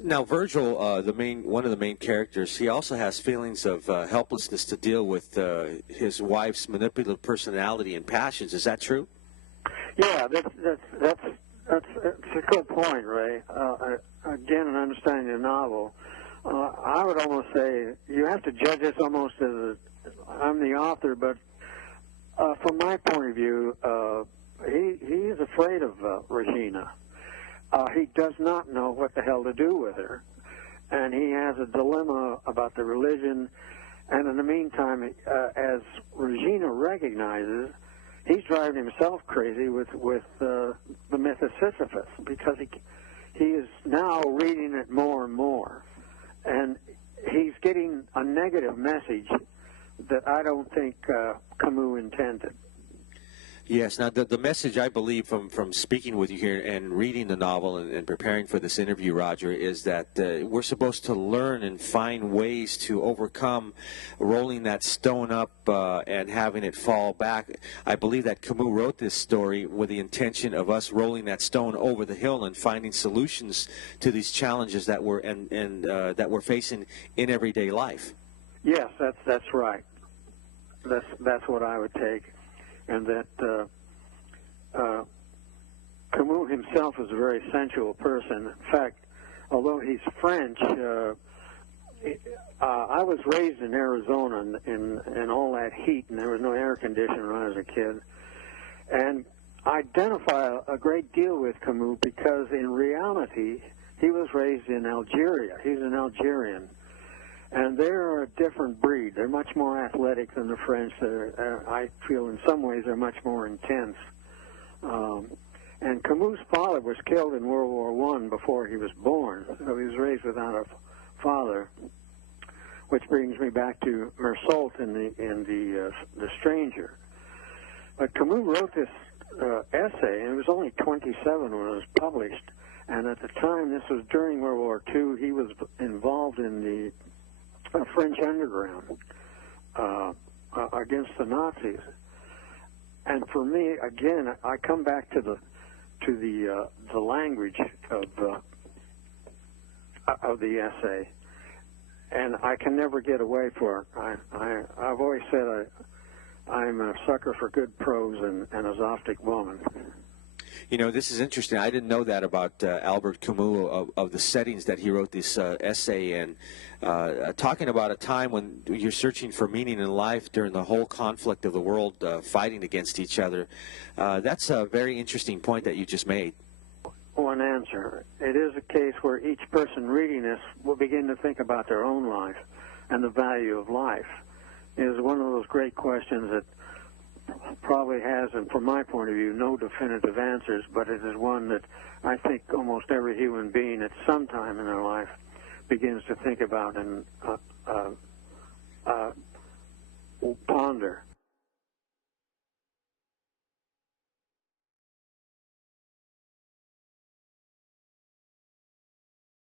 Now, Virgil, one of the main characters, he also has feelings of helplessness to deal with his wife's manipulative personality and passions. Is that true? Yeah, that's a good point, Ray. Again, in understanding the novel, I would almost say you have to judge this almost as I'm the author, but from my point of view, he is afraid of Regina. He does not know what the hell to do with her, and he has a dilemma about the religion. And in the meantime, as Regina recognizes, he's driving himself crazy with the myth of Sisyphus, because he is now reading it more and more, and he's getting a negative message that I don't think Camus intended. Yes. Now, the message, I believe, from speaking with you here and reading the novel and preparing for this interview, Roger, is that we're supposed to learn and find ways to overcome rolling that stone up and having it fall back. I believe that Camus wrote this story with the intention of us rolling that stone over the hill and finding solutions to these challenges that we're facing in everyday life. Yes, that's right. That's what I would take. And that Camus himself is a very sensual person. In fact, although he's French, I was raised in Arizona in all that heat, and there was no air conditioner when I was a kid. And I identify a great deal with Camus because in reality, he was raised in Algeria. He's an Algerian. And they're a different breed. They're much more athletic than the French. I feel in some ways they're much more intense. And Camus' father was killed in World War I before he was born, so he was raised without a father, which brings me back to Mersault in the Stranger. But Camus wrote this essay, and it was only 27 when it was published. And at the time, this was during World War II, he was involved in the French underground against the Nazis. And for me, again, I come back to the language of the essay, and I can never get away from it. I've always said I'm a sucker for good prose and a Zoftic woman. You know, this is interesting. I didn't know that about Albert Camus, of the settings that he wrote this essay in, talking about a time when you're searching for meaning in life during the whole conflict of the world fighting against each other. That's a very interesting point that you just made. One answer. It is a case where each person reading this will begin to think about their own life and the value of life. It is one of those great questions that probably has, and from my point of view, no definitive answers, but it is one that I think almost every human being at some time in their life begins to think about and ponder.